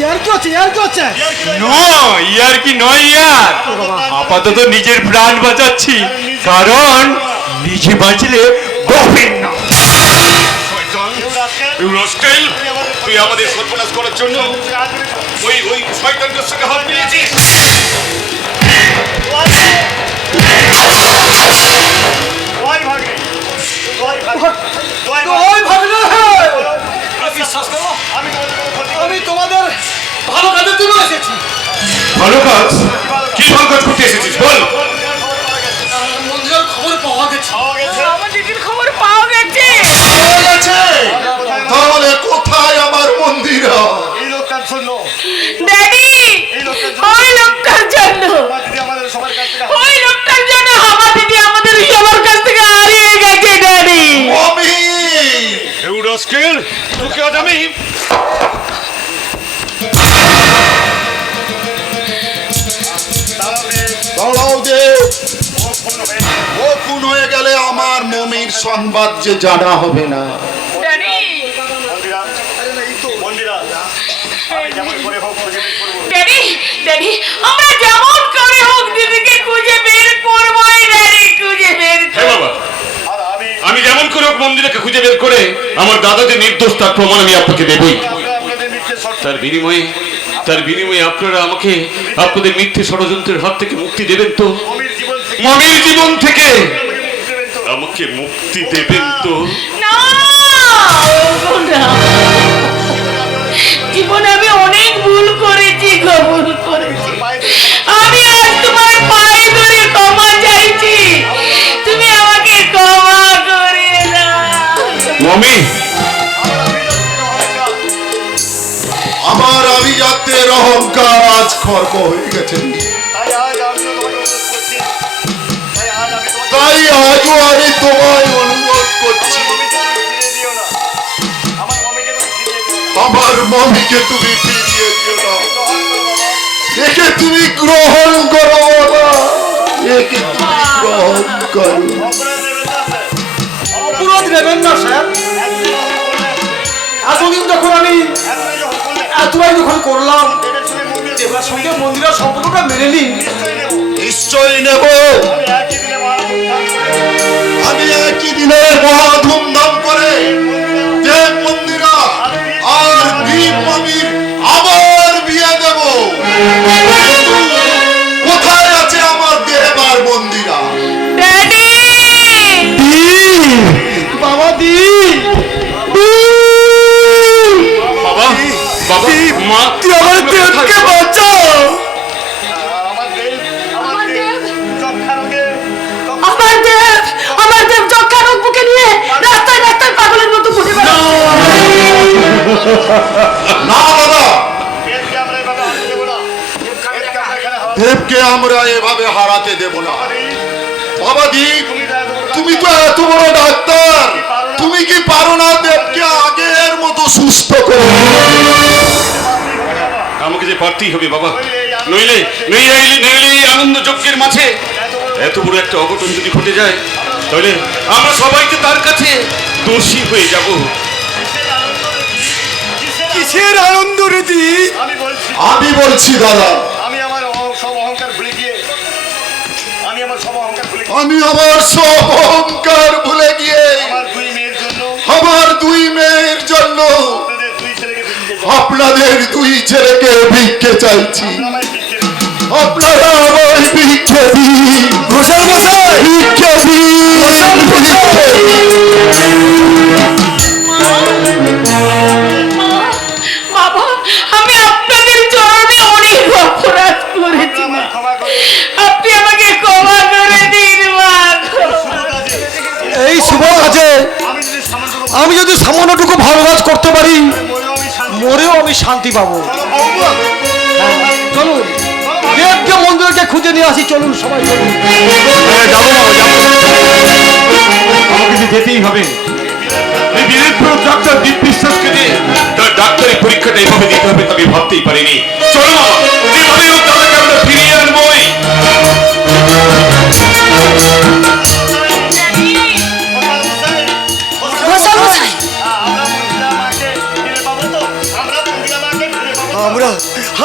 ইয়ার কি হচ্ছে ইয়ার কি হচ্ছে? ইয়ার কি নয় ইয়ার, আপাতত নিজের প্রাণ বাঁচাচ্ছি, কারণ নিজে বাঁচলে গফিন না। তুই আমাদের সর্বনাশ করার জন্য ওই শয়তানটার সঙ্গে হাত মিলিয়েছিস। আমি তোমাদের ভালো কাজের জন্য এসেছি। ভালো কাজ? কি ভালো কাজ করতে এসেছিস বল? মন্দিরের খবর পাওয়া গেছে। আমার দিদির খবর পাওয়া গেছে। তাহলে কোথায় আমার মন্দির? ড্যাডি, ওই লোকটার জন্য আমার দিদি আমাদের সবার কাছ থেকে হারিয়ে গেছে ড্যাডি। তোকে আজ আমি ও খুন হয়ে গেলে আমার মমির সংবাদ যে জানা হবে না। ড্যাডি, ড্যাডি, ড্যাডি, আমরা যেমন করে হোক দিদিকে খুঁজে বের করবোই ড্যাডি, খুঁজে বের হ্যাঁ বাবা, আমি যেমন করে হোক মন্দিরকে খুঁজে বের করে আমার দাদা যে নির্দোষ তার প্রমাণ আমি আপনাকে দেবই। তার বিনিময়ে আপনারা আমাকে আপনাদের মিথ্যে ষড়যন্ত্রের হাত থেকে মুক্তি দেবেন তো? মমির জীবন থেকে আমাকে মুক্তি দেবেন তো? না, জীবনে আমি অনেক ভুল করেছি, ভুল করেছি। আমি আজ তোমার পায়ে ধরে ক্ষমা চাইছি, তুমি আমাকে ক্ষমা করে দাও। মমি, আমার আভিজাত্যের অহংকার আজ খর্ব হয়ে গেছে, তাই আজও আমি তোমায় অনুরোধ করছি, আমার মমিকে তুমি ফিরিয়ে দিও না। একে তুমি গ্রহণ করো বাবা, একে তুমি গ্রহণ করো। অপরাধ নেবেন না স্যার। এতদিন যখন আমি এতটাই যখন করলাম, এবার সঙ্গে মন্দিরের সম্পর্কটা মেনে নিন। নিশ্চয়ই নেব। আমি একই দিনে মহা ধুমধাম করে দেব মন্দিরা আর দীপ মমির আবার বিয়ে দেব। কোথায় আছে আমার দেব আর মন্দিরা? ড্যাডি, বাবা দি, বাবা, বাবা, মা, তুই আমার দেবকে বাঁচাও। আমার দেব যক্ষা রোগ বুকে নিয়ে রাস্তায় রাস্তায় পাগলের মতো ঘুরে বেড়ায়। না দাদা, দেবকে আমরা এভাবে হারাতে দেব না। বাবা দীপ, তুমি তো এত বড় ডাক্তার, তুমি কি পারো না দেবকে আগের মতো সুস্থ করে? আমাকে যে পারতেই হবে বাবা, নইলে এই আনন্দ যজ্ঞের মাঝে এত বড় একটা অঘটন যদি ঘটে যায়, তাহলে আমরা সবাইকে তার কাছে দোষী হয়ে যাব। কিসের আনন্দ রে দি? আমি বলছি দাদা, আমি আমার সব অহংকার ভুলে গিয়ে আমার দুই মেয়ের জন্য আপনাদের দুই ছেলেকে ভিক্ষে চাইছি। আপনারা আমায় ভিক্ষে দিন, ঘোষাল মশাই, ভিক্ষে দিন। বাবা, আমি আপনাদের চরণে অনেক অপরাধ করেছি মা, আপনি আমাকে ক্ষমা করে দিন মা। এই শুভ কাজে আমি যদি সামান্যটুকু ভালো কাজ করতে পারি, মরেও আমি শান্তি পাবো। চলুন দেবকে মন্দিরকে খুঁজে নিয়ে আসি, চলুন সবাই চলুন। যাবো বাবা, যাবো, আমাকে যে যেতেই হবে। এই বীরেন্দ্র ডাক্তার দীপ বিশ্বাসকে দিয়ে তার ডাক্তারি পরীক্ষাটা এইভাবে দিতে হবে আমি ভাবতেই পারিনি। চলো বাবা, যেভাবে হোক দাদাকে আমরা ফিরিয়ে আনবোই।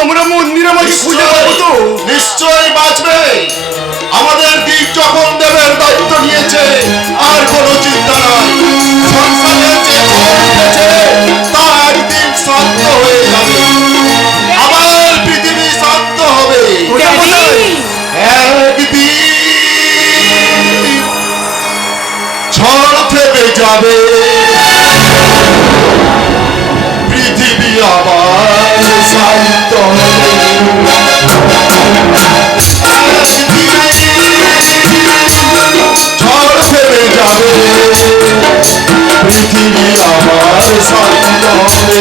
আমরা মন্দিরে মাঝে খুঁজে পাবো তো? নিশ্চয়ই বাঁচবে। আমাদের দিক যখন দেবের দায়িত্ব নিয়েছে, আর কোনো চিন্তা নাই। সংসারে যে ঝড় উঠেছে, তা একদিন শান্ত হয়ে যাবে। আবার পৃথিবী শান্ত হবে। একদিন ঝড় থেমে যাবে, পৃথিবী আবার শান্ত হবে। ঝড় থেমে যাবে, পৃথিবী আবার শান্ত হবে।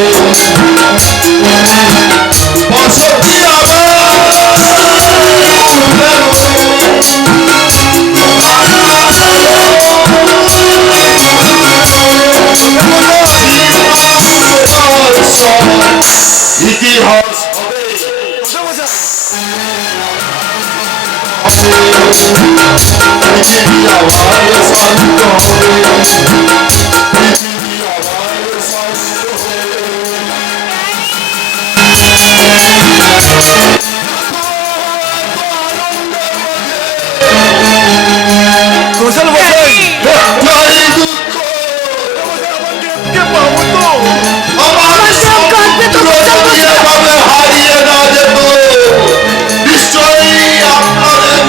বসতি আবার ইতিহাস হবে। পৃথিবী আবার শান্ত হবে, পৃথিবী আবার শান্ত হবে। গোসাল মশাই, নাই দুঃখ, কে পাবো তো? আমার সমুদ্র যদি এভাবে হারিয়ে না যেত, নিশ্চয়ই আপনাদের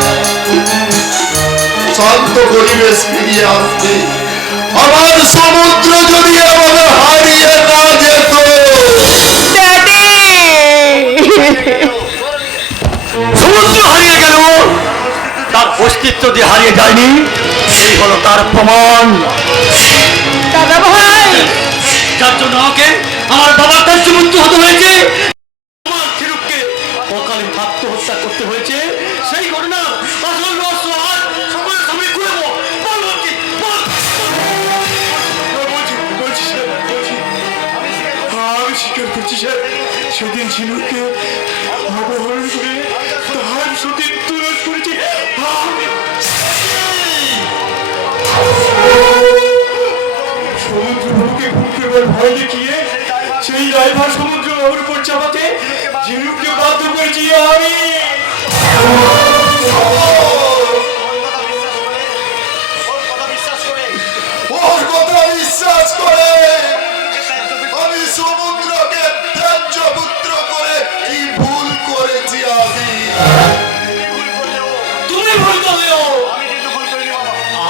শান্ত পরিবেশ ফিরিয়ে আসবে। আমার সমুদ্র যদি এভাবে হারিয়ে না যেত, সমুদ্র হারিয়ে গেল, তার অস্তিত্ব যে হারিয়ে যায়নি, এই হলো তার প্রমাণ। দাদা ভাই, যার জন্য আমাকে আমার বাবার কাছে মৃত্যু হতে হয়েছে, আমার ছিরুককে অকালে আত্মহত্যা করতে হয়েছে, সেই ঘটনা আসল রহস্য আজ সকলের সামনে খুলে দেবো। বল বলছি, বল। আমি স্বীকার করছি স্যার, সেদিন ঝিনুককে অপহরণ করে তার সতীর তুলস করেছি আমি। সমুদ্রবাবুকে খুন করবার ভয় দেখিয়ে সেই ড্রাইভার সমুদ্রবাবুর উপর চাপাতে ঝিনুককে বাধ্য করেছি আমি। ওর কথা বিশ্বাস করে আমি সমুদ্রকে ত্যায্য পুত্র করে কি ভুল করেছি আমি। তুমি ভুল করলেও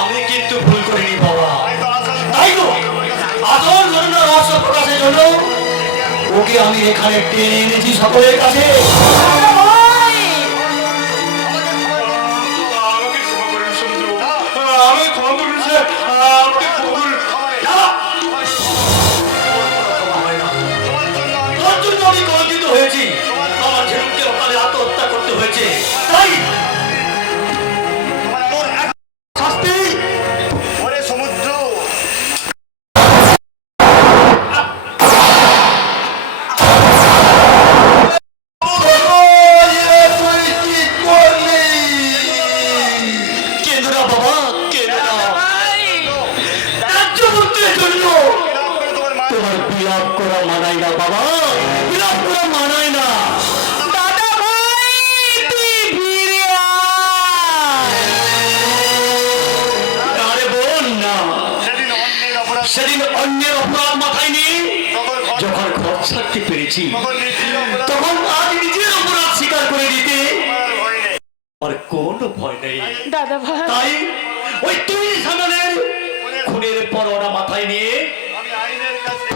আমি কিন্তু ভুল করিনি বাবা। তাই তো আসল ঘটনা রহস্য প্রকাশের জন্য ওকে আমি এখানে টেনে এনেছি সকলের কাছে। আমাকে ক্ষমা করুন সমুদ্রবাবু, আমাকে ক্ষমা করুন স্যার, আমাকে ক্ষমা করুন। তোর জন্য আমি কলঙ্কিত হয়েছি, আমার ঝিনুককে ওখানে আত্মহত্যা করতে হয়েছে, তাই তোর এক শাস্তি। ওরে সমুদ্র, তুই কি করলি? কেঁদো না বাবা, কেঁদো না। রাজ্যমন্ত্রীর জন্য তোমার মা তোমার বিলাপ করা মানায় না বাবা, বিলাপ করা মানায় না। দাদা ভাই, তুই ফিরে আয়। আরে বোন না, সেদিন অন্যের অপরাধ, সেদিন অন্যের অপরাধ মাথায় নিয়ে তখন ঘর যখন ঘর ছাড়তে পেরেছি, তখন নিজের অপরাধ তখন আজ নিজের অপরাধ স্বীকার করে দিতে আর ভয় নেই। আর কোনো ভয় নেই। দাদা ভাই, তাই ওই তুই সামনের খুনের পরোয়ানা মাথায় নিয়ে আমি আইনের কাছে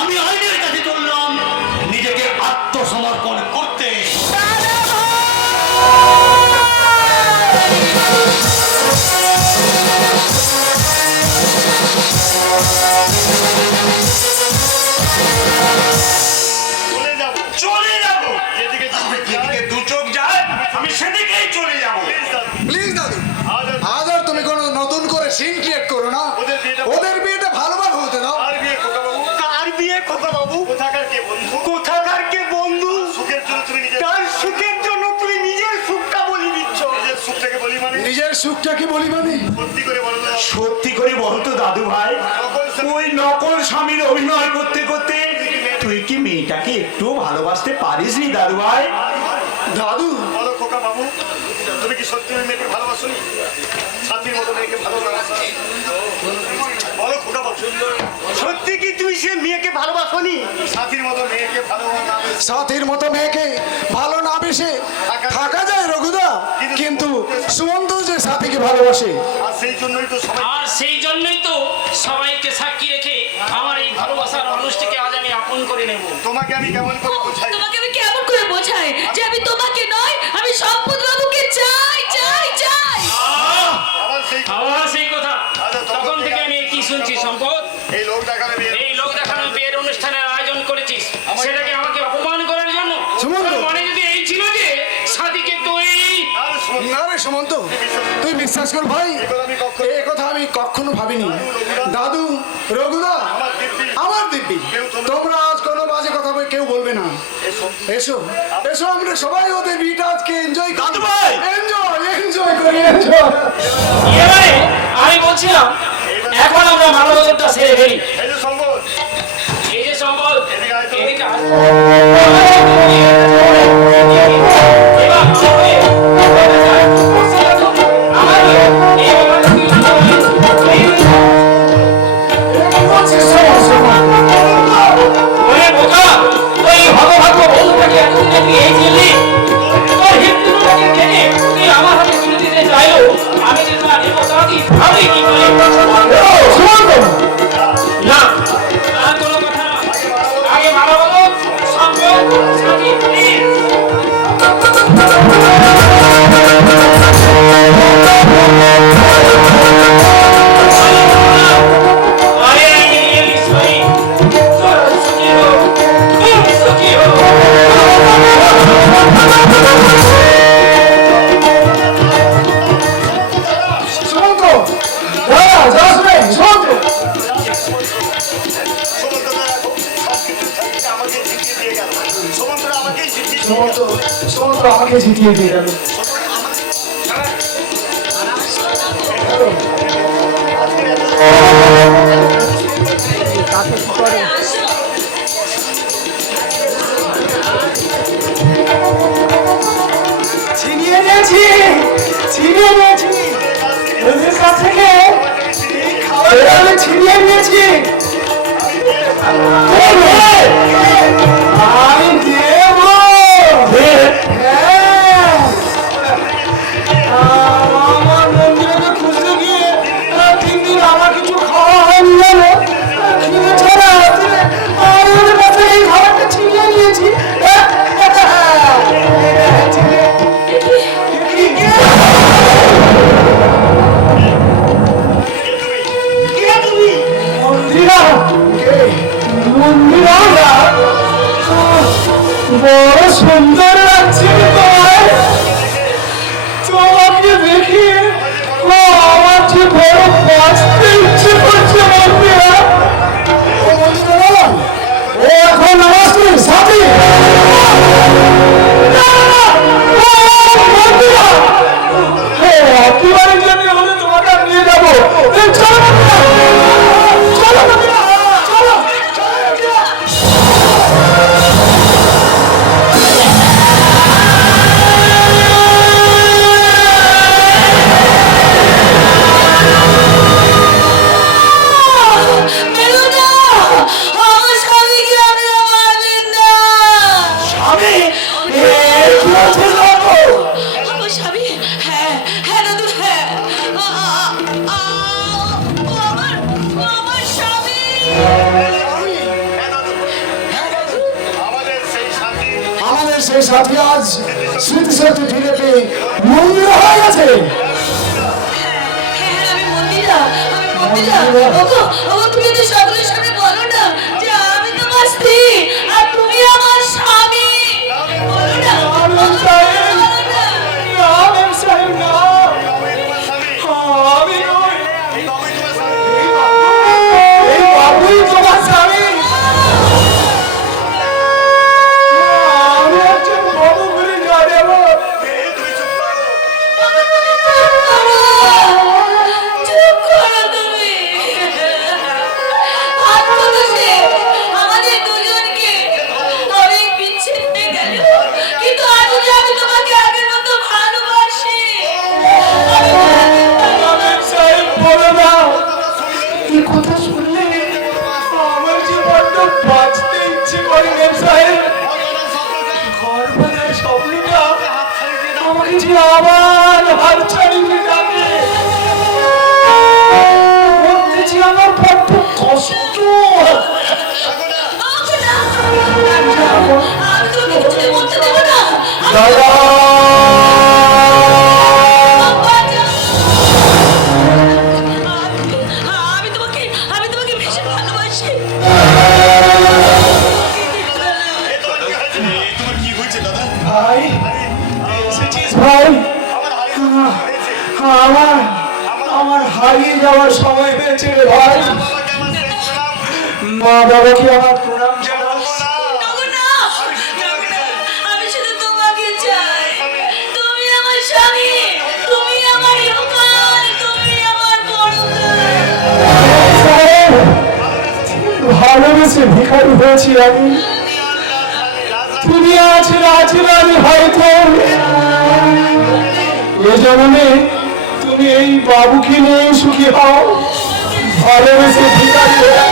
আমি আইনের কাছে চললাম নিজেকে আত্মসমর্পণ করতে। চলে যাব যেদিকে দু চোখ যায় আমি সেদিকেই চলে যাব। প্লিজ দাদু, আদর আজ আর তুমি কোনো নতুন করে সিন ক্রিয়েট করো না। ওদের বিয়েটা ভালোভাবে হতে দাও। আর বিয়ে খোকা বাবু, কার বিয়ে কথা বাবু? কোথাকার কে বন্ধু, কোথাকার কে বন্ধু? সুখের জন্য তুমি নিজের তার সুখের জন্য তুই নিজের সুখটা বলি দিচ্ছ। নিজের সুখটাকে বলি মানে নিজের সুখটাকে বলি মানে সত্যি করে বলো না। সত্যি করে বলতো দাদু ভাই, ওই নকল স্বামীর অভিনয় করতে করতে তুই তুই কি মেয়েটাকে একটু ভালোবাসতে পারিস নি দাদু ভাই? দাদু বলো খোকা বাবু, তুমি কি সত্যি ওই মেয়েকে ভালোবাসোনি? সাথীর মতো মেয়েকে ভালোবাসো? বলো খোকা বাবু, সত্যি কি তুই সে মেয়েকে ভালোবাসোনি? সাথীর মতো মেয়েকে ভালোবাসা সাথীর মতো মেয়েকে ভালো না বেশে থাকা যায় রঘুদা, কিন্তু সুমন্ত যে সাথীকে ভালোবাসে, আর সেই জন্যই তো সবাই আর সেই জন্যই তো সবাইকে সাক্ষী রেখে আমার এই ভালোবাসার মানুষটিকে আজ আমি আপন করে নেব। তোমাকে আমি কেমন করে বোঝাই? তোমাকে আমি কেমন করে বোঝাই যে আমি তোমাকে নয়, আমি সম্পদ বাবুকে চাই চাই চাই। আবার সেই আবার সেই কথা, তখন থেকে আমি কি শুনছি সম্পদ? এই লোক দেখাবে বিয়ে। এই লোক দেখানো বিয়ের অনুষ্ঠানের আয়োজন করেছিস, সেটাকে আমাকে অপমান করার জন্য? সুমন্ত। তোর মনে যদি এই ছিল যে সাথীকে তুই আর শোন, না রে সুমন্ত, তুই বিশ্বাস কর ভাই, এই কথা আমি কখনো ভাবিনি। দাদু, রঘুদা, আমার দিব্যি, তোমরা আজ কোনো বাজে কথা কেউ বলবে না। এসো এসো, আমরা সবাই ওদের বিয়েটা আজকে এনজয় দাদু ভাই! এনজয় করি এনজয়। এবারে আমি বলছিলাম এখন আমরা মানবতাটা সেরে ফেলি। এই যে সম্পদ, এই যে সম্পদ, এদিকে আয় তো। এদিকে আয়। এবার ওরে বোকা, ওই হতভাগ্য বন্ধুটাকে এতদিন তুই এই ছিলি, তোর হিন্দুটাকে টেনে তুই আমার হাতে তুলে দিতে চাইলো, আমি যে তোমার নিকটাতি ভাবি কি করে? না, আর কোনো কথা না। আগে ভালো বলো, সম্পদ, সাথী, প্লিজ। আরে আমি রিয়েলি সরি। তোরা সুখী হো, খুব সুখী হো। সুমন্ত, দাদা, যাস রে, সুমন্ত। সুমন্তরা রাখো, সবকিছু থেকে আমাকে জিতিয়ে দিয়ে গেল। সুমন্তরা আমাকেই জিতিয়ে দিয়ে সুমন্ত, গেল। সুমন্ত আমাকে জিতিয়ে দিয়ে গেল। ছিনিয়ে নিয়েছি, ছিনিয়ে নিয়েছি ওদের কাছ থেকে, এই খাবারটা আমি ছিনিয়ে নিয়েছি। আমি দেবো। হ্যাঁ। আমার মন্দিরে খুঁজতে গিয়ে 3 দিন আমার কিছু খাওয়া হয়নি জানো, খিদে ছাড়া আছে, আর ওদের কাছে এই খাবারটা ছিনিয়ে নিয়েছি। মন্দিরা, মন্দিরা, বড় সুন্দর লাগছে তোমায়, তোমাকে দেখে আমার যে বড় বাঁচতে ইচ্ছে করছে মন্দিরা। ও মন্দিরা, ও এখন আমার স্ত্রীর সাথী। মন্দিরা, একেবারে যদি হলে তোমাকে নিয়ে যাবো। চলো মন্দিরা, চলো মন্দিরা, চলো, চলো মন্দিরা। মেরুদা, আমার স্বামীকে আপনারা মারবেন না। আমি কি হচ্ছে জানো? আমার স্বামী, হ্যাঁ হ্যাঁ দাদু, হ্যাঁ ও আমার স্বামী। আমাদের সেই সাথী আমাদের সেই সাথী আজ স্মৃতিশক্তি ফিরে পেয়ে মন্দির হয়ে গেছে। হ্যাঁ, আমি মন্দিরা, ওগো, তুমি তো সকলের সামনে বলো না যে আমি তোমার স্ত্রী আর তুমি আমার স্বামী। বলো না, বলো না। আমি নই, এই বাবুই তোমার স্বামী। আমি একজন বাবু বলে জানাবো। চুপ করো তুমি। যে আমার হাত ছাড়িয়ে যাবে, মরতে যে আমার বড্ড কষ্ট। আমাকে না, আমি তোমাকে কিছুতে মরতে দেবো না। দাদা আমি তোমাকে ভীষণ ভালোবাসি। তোমার কি হয়েছে দাদা? ভাই, এসেছিস ভাই? আমার আমার হারিয়ে যাওয়ার সময় হয়েছে রে ভাই। মা বাবাকে আমার প্রণাম জানাস। আমি শুধু তোমাকে চাই। তুমি আমার স্বামী, তুমি আমার ইহকাল, তুমি আমার পরকাল। ভালোবেসে ভিখারি হয়েছি আমি, তুমি আজ রাজরানী হয়তো এ জন্মে তুমি এই বাবুকে নিয়ে সুখী হও। ভালোবেসে ভিখারি হয়ে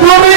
তুমি